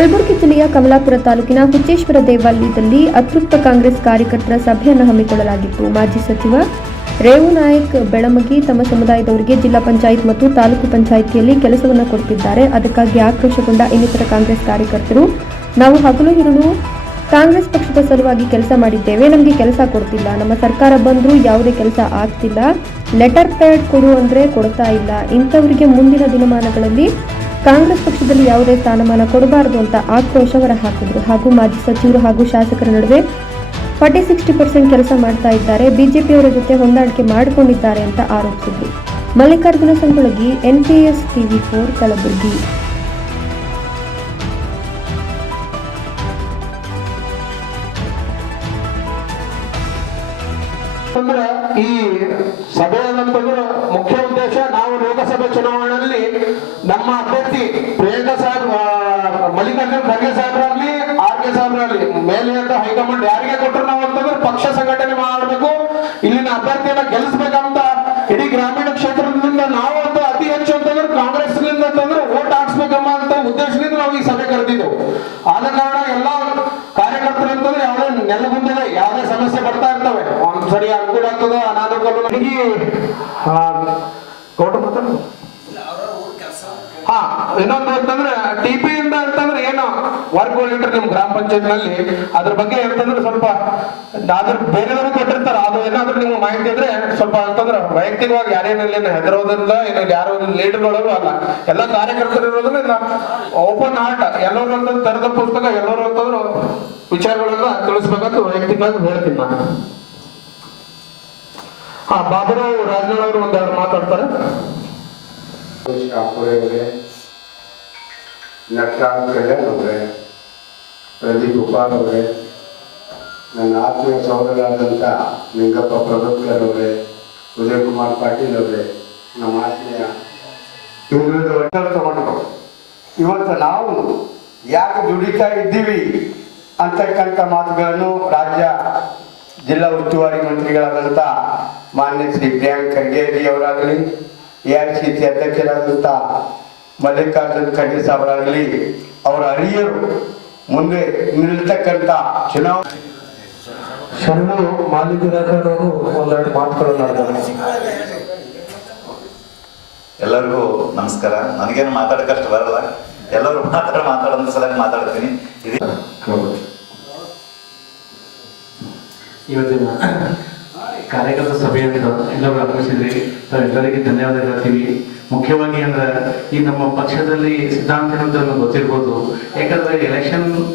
ಕಲಬುರಗಿ ಜಿಲ್ಲೆಯ ಕಮಲಾಪುರ ತಾಲೂಕಿನ ಹುಚ್ಚೇಶ್ವರ ದೇವಾಲಯದಲ್ಲಿ ಅತೃಪ್ತ ಕಾಂಗ್ರೆಸ್ ಕಾರ್ಯಕರ್ತರ ಸಭೆಯನ್ನು ಹಮ್ಮಿಕೊಳ್ಳಲಾಗಿತ್ತು. ಮಾಜಿ ಸಚಿವ ರೇವು ನಾಯಕ್ ಬೆಳಮಗಿ ತಮ್ಮ ಸಮುದಾಯದವರಿಗೆ ಜಿಲ್ಲಾ ಪಂಚಾಯತ್ ಮತ್ತು ತಾಲೂಕು ಪಂಚಾಯಿತಿಯಲ್ಲಿ ಕೆಲಸವನ್ನು ಕೊಡ್ತಿದ್ದಾರೆ ಅದಕ್ಕಾಗಿ ಆಕ್ರೋಶಗೊಂಡ ಇನ್ನಿತರ ಕಾಂಗ್ರೆಸ್ ಕಾರ್ಯಕರ್ತರು, ನಾವು ಹಗಲು ಹಿರುಳು ಕಾಂಗ್ರೆಸ್ ಪಕ್ಷದ ಸಲುವಾಗಿ ಕೆಲಸ ಮಾಡಿದ್ದೇವೆ, ನಮಗೆ ಕೆಲಸ ಕೊಡ್ತಿಲ್ಲ. ನಮ್ಮ ಸರ್ಕಾರ ಬಂದರೂ ಯಾವುದೇ ಕೆಲಸ ಆಗ್ತಿಲ್ಲ. ಲೆಟರ್ ಪ್ಯಾಡ್ ಕೊಡು ಅಂದರೆ ಕೊಡ್ತಾ ಇಲ್ಲ. ಇಂಥವರಿಗೆ ಮುಂದಿನ ದಿನಮಾನಗಳಲ್ಲಿ ಕಾಂಗ್ರೆಸ್ ಪಕ್ಷದಲ್ಲಿ ಯಾವುದೇ ಸ್ಥಾನಮಾನ ಕೊಡಬಾರದು ಅಂತ ಆಕ್ರೋಶ ಹೊರಹಾಕಿದ್ರು. ಹಾಗೂ ಮಾಜಿ ಸಚಿವರು ಹಾಗೂ ಶಾಸಕರ ನಡುವೆ ಫಾರ್ಟಿ ಸಿಕ್ಸ್ಟಿ ಪರ್ಸೆಂಟ್ ಕೆಲಸ ಮಾಡ್ತಾ ಇದ್ದಾರೆ. ಬಿಜೆಪಿಯವರ ಜೊತೆ ಹೊಂದಾಣಿಕೆ ಮಾಡಿಕೊಂಡಿದ್ದಾರೆ ಅಂತ ಆರೋಪಿಸಿದ್ರು. Mallikarjuna Sangolagi NPS TV four, Kalaburagi. ಈ ಸಭೆಯ ಮುಖ್ಯ ಉದ್ದೇಶ ನಾವು ಲೋಕಸಭೆ ಚುನಾವಣೆಯಲ್ಲಿ ನಮ್ಮ ಅಭ್ಯರ್ಥಿ ಪ್ರಿಯಾಂಕಾ ಸಾಹೇಬ್ ಮಲ್ಲಿಕಾರ್ಜುನ್ ಖರ್ಗೆ ಸಾಹೇಬ್ರಾಗ್ಲಿ ಆರ್ ಕೆ ಸಾಹೇಬ್ರಾಗ್ಲಿ ಮೇಲೆ ಹೈಕಮಾಂಡ್ ಯಾರಿಗೆ ಕೊಟ್ಟರು ನಾವು ಅಂತಂದ್ರೆ ಪಕ್ಷ ಸಂಘಟನೆ ಮಾಡಬೇಕು. ಇಲ್ಲಿನ ಅಭ್ಯರ್ಥಿಯನ್ನ ಗೆಲ್ಲಿಸ್ಬೇಕಂತ ಇಡೀ ಗ್ರಾಮೀಣ ಕ್ಷೇತ್ರದಿಂದ ನಾವು ಅಂತ ಅತಿ ಹೆಚ್ಚು ಅಂತಂದ್ರೆ ಕಾಂಗ್ರೆಸ್ ಅಂತಂದ್ರೆ ಓಟ್ ಹಾಕ್ಸ್ಬೇಕಮ್ಮ ಅಂತ ಉದ್ದೇಶದಿಂದ ನಾವು ಈ ಸಭೆ ಕರೆದಿದ್ದೆವು. ಆದ ಕಾರಣ ಎಲ್ಲಾ ಕಾರ್ಯಕರ್ತರು ಅಂತಂದ್ರೆ ಯಾವುದೇ ನೆಲಗುಂದಿದೆ ಯಾವುದೇ ಸಮಸ್ಯೆ ಬರ್ತಾ ಇರ್ತವೆ. ಒಂದ್ಸರಿ ಅನುಕೂಲ ಆಗ್ತದೆ ಅನಾನುಕೂಲ ಇನ್ನೊಂದು ಅಂತಂದ್ರೆ ಟಿಪಿ ಇಂದ ಅಂತಂದ್ರೆ ಏನು ವರ್ಕ್ ಇಟ್ಟರೆ ನಿಮ್ ಗ್ರಾಮ ಪಂಚಾಯತ್ನಲ್ಲಿ ಅದ್ರ ಬಗ್ಗೆ ಅಂತಂದ್ರೆ ಸ್ವಲ್ಪ ಅದ್ರ ಬೇರೆಯವರು ಕೊಟ್ಟಿರ್ತಾರ, ಅದು ಏನಾದ್ರೂ ನಿಮ್ಗೆ ಮಾಹಿತಿ ಇದ್ರೆ ಸ್ವಲ್ಪ ಅಂತಂದ್ರೆ ವೈಯಕ್ತಿಕವಾಗಿ ಯಾರೇನಲ್ಲಿ ಹೆದರೋದಿಲ್ಲ ಏನು ಯಾರು ಲೀಡರ್ಗಳು ಅಲ್ಲ. ಎಲ್ಲ ಕಾರ್ಯಕರ್ತರು ಇರೋದ್ರಿಂದ ಓಪನ್ ಆರ್ಟ್ ಎಲ್ಲರೂ ಅಂತ ತೆರೆದ ಪುಸ್ತಕ, ಎಲ್ಲರೂ ಅಂತಂದ್ರು ವಿಚಾರಗಳನ್ನ ತಿಳಿಸ್ಬೇಕಂತ ವೈಯಕ್ತಿಕವಾಗಿ ಹೇಳ್ತೀನಿ ನಾನು. ಹಾ, ಬಾಬುರಾವ್ ರಾಜನವರು ಒಂದೆರಡು ಮಾತಾಡ್ತಾರೆ. ನಟರಾಜ್ ಕಲ್ಯಾಣ್ ಅವರೇ ಪ್ರದೀಪ್ ಉಪಾಲ್ ಅವರೇ ನನ್ನ ಆತ್ಮೀಯ ಸಹೋದರಾದಂಥ ನಿಂಗಪ್ಪ ಪ್ರಭುತ್ಕರ್ ಅವರೇ ಉದಯ್ ಕುಮಾರ್ ಪಾಟೀಲ್ ಅವರೇ, ನಮ್ಮ ಆತ್ಮೀಯ ತಗೊಂಡು ಇವತ್ತು ನಾವು ಯಾಕೆ ದುಡಿತಾ ಇದ್ದೀವಿ ಅಂತಕ್ಕಂಥ ಮಾತುಗಳನ್ನು ರಾಜ್ಯ ಜಿಲ್ಲಾ ಉಸ್ತುವಾರಿ ಮಂತ್ರಿಗಳಾದಂಥ ಮಾನ್ಯ ಶ್ರೀ ಪ್ರಿಯಾಂಕ್ ಖರ್ಗೆಜಿ ಅವರಾಗಲಿ, ಎ ಐ ಸಿ ಸಿ ಅಧ್ಯಕ್ಷರಾದಂಥ ಮಲ್ಲಿಕಾರ್ಜುನ್ ಖರ್ಗೆ ಸಾಹೇಬರಾಗಲಿ ಅವರ ಅಳಿಯರು ಮುಂದೆ ನಿಲ್ತಕ್ಕಂಥ ಚುನಾವಣೆ. ಶರಣು ಮಾಲಿಕರವರು ಒಂದೆರಡು ಮಾತುಗಳನ್ನು ಎಲ್ಲರಿಗೂ ನಮಸ್ಕಾರ. ನನಗೇನು ಮಾತಾಡೋಕ್ಕಷ್ಟು ಬರಲ್ಲ. ಎಲ್ಲರೂ ಮಾತಾಡ ಮಾತಾಡೋಂಥ ಸಲ ಮಾತಾಡ್ತೀನಿ. ಇದು ಇವತ್ತಿನ ಕಾರ್ಯಕರ್ತ ಸಭೆಯಲ್ಲಿ ಎಲ್ಲರೂ ಆಗಮಿಸಿದ್ರಿ ಎಲ್ಲರಿಗೆ ಧನ್ಯವಾದ ಹೇಳ್ತೀವಿ. ಮುಖ್ಯವಾಗಿ ಅಂದ್ರೆ ಈ ನಮ್ಮ ಪಕ್ಷದಲ್ಲಿ ಸಿದ್ಧಾಂತ ಗೊತ್ತಿರ್ಬೋದು. ಯಾಕಂದ್ರೆ ಎಲೆಕ್ಷನ್